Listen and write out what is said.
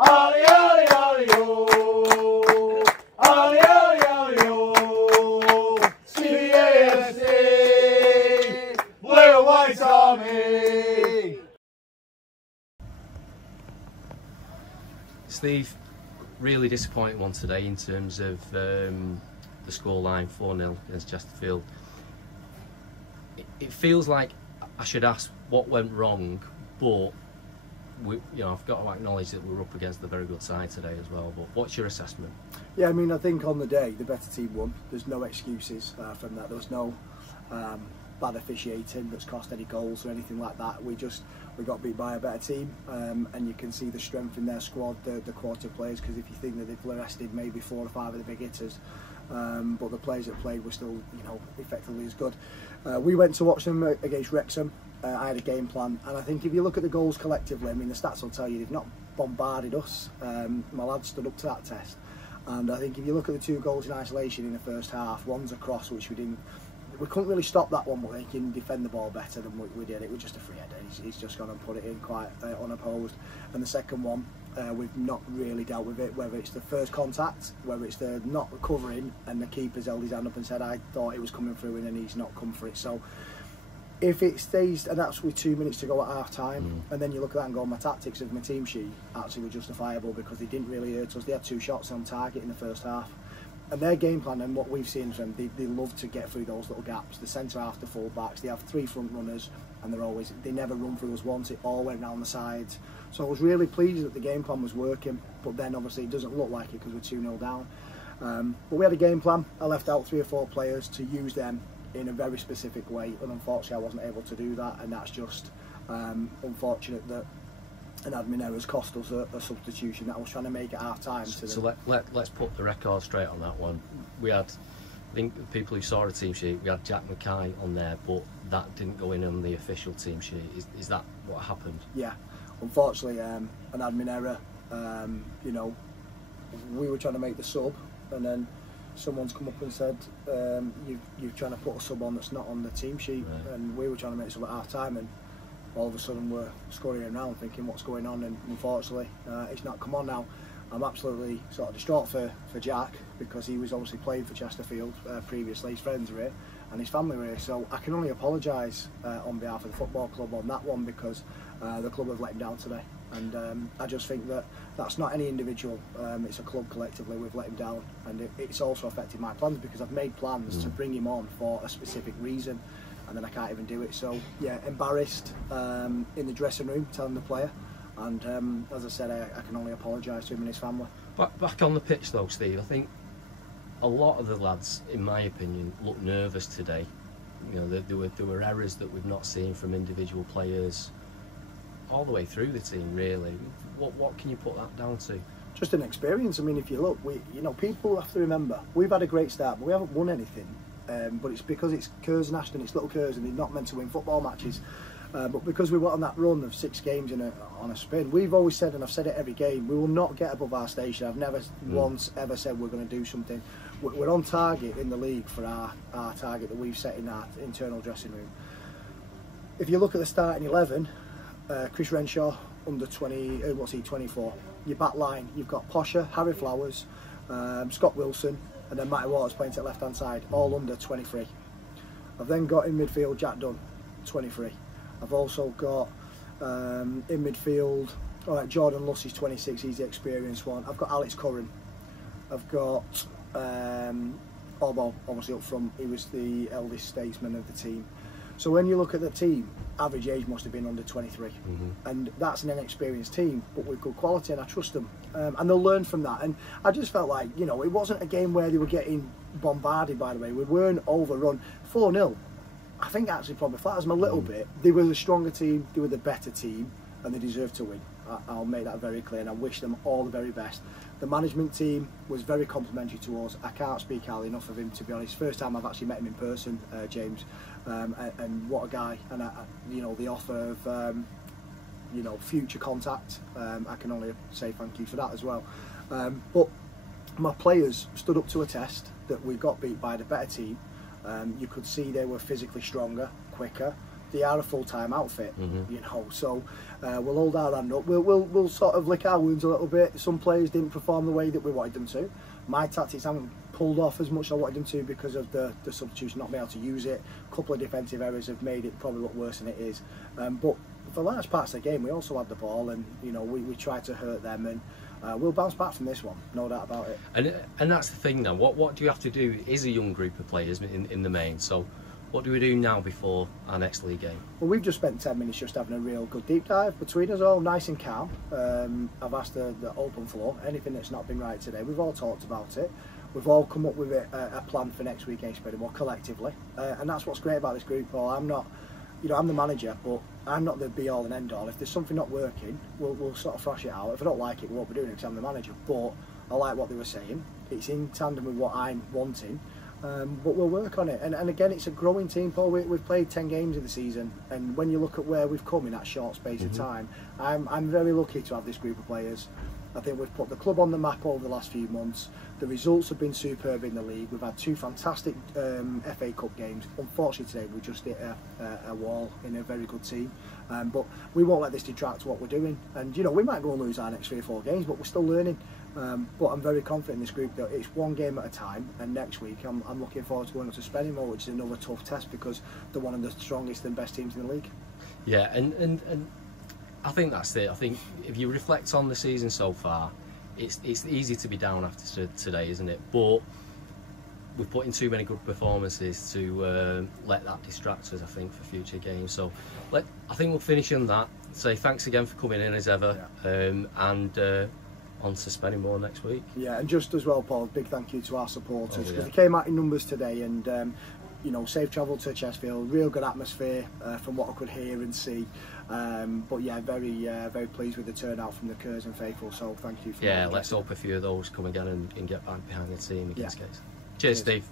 Ali, ali, ali, oh. Ali, ali, ali, oh. CBAFC, Blue and White Army. Steve, really disappointing one today in terms of the scoreline 4-0 against Chesterfield. It feels like I should ask what went wrong, but I've got to acknowledge that we're up against a very good side today as well. But what's your assessment? Yeah, I mean, I think on the day the better team won. There's no excuses from that. There was no bad officiating that's cost any goals or anything like that. We got beat by a better team, and you can see the strength in their squad, the quality of players. Because if you think that they've arrested maybe 4 or 5 of the big hitters, but the players that played were still, effectively as good. We went to watch them against Wrexham. I had a game plan, and I think if you look at the goals collectively, I mean, the stats will tell you they've not bombarded us. My lads stood up to that test, and I think if you look at the 2 goals in isolation in the first half, one's a cross which we couldn't really stop that one, but they can defend the ball better than we did. It was just a free header. He's just gone and put it in quite unopposed. And the second one, we've not really dealt with it, whether it's the first contact, whether it's the not recovering, and the keeper's held his hand up and said, I thought it was coming through, and then he's not come for it. So if it stays, and that's with 2 minutes to go at half time, and then you look at that and go, my tactics of my team sheet actually were justifiable because they didn't really hurt us. They had 2 shots on target in the first half. And their game plan and what we've seen from them, they love to get through those little gaps. The centre half, the full backs, they have 3 front runners, and they never run through us once. It all went round the sides. So I was really pleased that the game plan was working, but then obviously it doesn't look like it because we're 2-0 down. But we had a game plan. I left out 3 or 4 players to use them in a very specific way, and unfortunately I wasn't able to do that, and that's just unfortunate that an admin error's cost us a substitution that I was trying to make at half time. So let's put the record straight on that one. We had, I think the people who saw the team sheet, we had Jack Mackay on there, but that didn't go in on the official team sheet. Is that what happened? Yeah, unfortunately an admin error. We were trying to make the sub, and then someone's come up and said you're trying to put a sub on that's not on the team sheet, right. And we were trying to make a sub at half time, and all of a sudden we're scurrying around thinking what's going on, and unfortunately it's not come on now. I'm absolutely sort of distraught for Jack, because he was obviously playing for Chesterfield previously. His friends are here and his family are here, so I can only apologise on behalf of the football club on that one, because the club have let him down today, and I just think that that's not any individual, it's a club collectively. We've let him down, and it's also affected my plans, because I've made plans to bring him on for a specific reason, and then I can't even do it. So yeah, embarrassed in the dressing room telling the player, and as I said, I can only apologise to him and his family. Back on the pitch though, Steve, I think a lot of the lads, in my opinion, looked nervous today. There were errors that we've not seen from individual players all the way through the team, really. What can you put that down to? Just an experience. I mean, if you look, people have to remember, we've had a great start, but we haven't won anything. But it's because it's Curzon Ashton, it's little Curzon, they're not meant to win football matches. But because we went on that run of 6 games on a spin, we've always said, and I've said it every game, we will not get above our station. I've never once ever said we're going to do something. We're on target in the league for our target that we've set in our internal dressing room. If you look at the starting 11, Chris Renshaw, under 20, 24. Your back line, you've got Posher, Harry Flowers, Scott Wilson, and then Matty Waters playing to the left hand side, all under 23. I've then got in midfield Jack Dunn, 23. I've also got in midfield, Jordan Lussey's 26, he's the experienced one. I've got Alex Curran. I've got obviously up front, he was the eldest statesman of the team. So when you look at the team, average age must have been under 23, and that's an inexperienced team, but with good quality, and I trust them, and they'll learn from that. And I just felt like, it wasn't a game where they were getting bombarded. By the way, we weren't overrun. 4-0, I think actually probably flatters them a little bit. They were the stronger team, they were the better team, and they deserved to win. I'll make that very clear, and I wish them all the very best. The management team was very complimentary to us. I can't speak highly enough of him, to be honest. First time I've actually met him in person, James, and what a guy. And the offer of future contact, I can only say thank you for that as well. But my players stood up to a test that we got beat by the better team. You could see they were physically stronger, quicker, they are a full-time outfit, you know. So we'll hold our hand up. We'll sort of lick our wounds a little bit. Some players didn't perform the way that we wanted them to. My tactics haven't pulled off as much as I wanted them to because of the substitution, not being able to use it. A couple of defensive errors have made it probably look worse than it is. But for large parts of the game, we also had the ball, and you know we tried to hurt them, and we'll bounce back from this one, no doubt about it. And that's the thing now. What do you have to do? It is a young group of players in the main. So what do we do now before our next league game? Well, we've just spent 10 minutes just having a real good deep dive between us all, nice and calm. I've asked the open floor, anything that's not been right today, we've all talked about it. We've all come up with a plan for next week against Spennymoor collectively, and that's what's great about this group. Paul, I'm not, you know, I'm the manager, but I'm not the be all and end all. If there's something not working, we'll sort of thrash it out. If I don't like it, we won't be doing it because I'm the manager. But I like what they were saying. It's in tandem with what I'm wanting. But we'll work on it, and again, it's a growing team, Paul. We've played 10 games in the season, and when you look at where we've come in that short space of time, I'm very lucky to have this group of players. I think we've put the club on the map over the last few months. The results have been superb in the league. We've had 2 fantastic FA Cup games. Unfortunately today we just hit a wall in a very good team, but we won't let this detract what we're doing. And you know, we might go and lose our next 3 or 4 games, but we're still learning. But I'm very confident in this group that it's one game at a time, and next week I'm looking forward to going up to Spennymoor, which is another tough test because they're one of the strongest and best teams in the league. Yeah, and I think that's it. I think if you reflect on the season so far, it's easy to be down after today, isn't it? But we've put in too many good performances to let that distract us, I think, for future games. So I think we'll finish on that. Say thanks again for coming in as ever, and on to Spennymoor next week. Yeah, and just as well, Paul, big thank you to our supporters, because they came out in numbers today, and you know, safe travel to Chesterfield, real good atmosphere from what I could hear and see. But yeah, very pleased with the turnout from the Curzon faithful, so thank you for let's hope a few of those come again and get back behind the team against Gates. Cheers, Steve.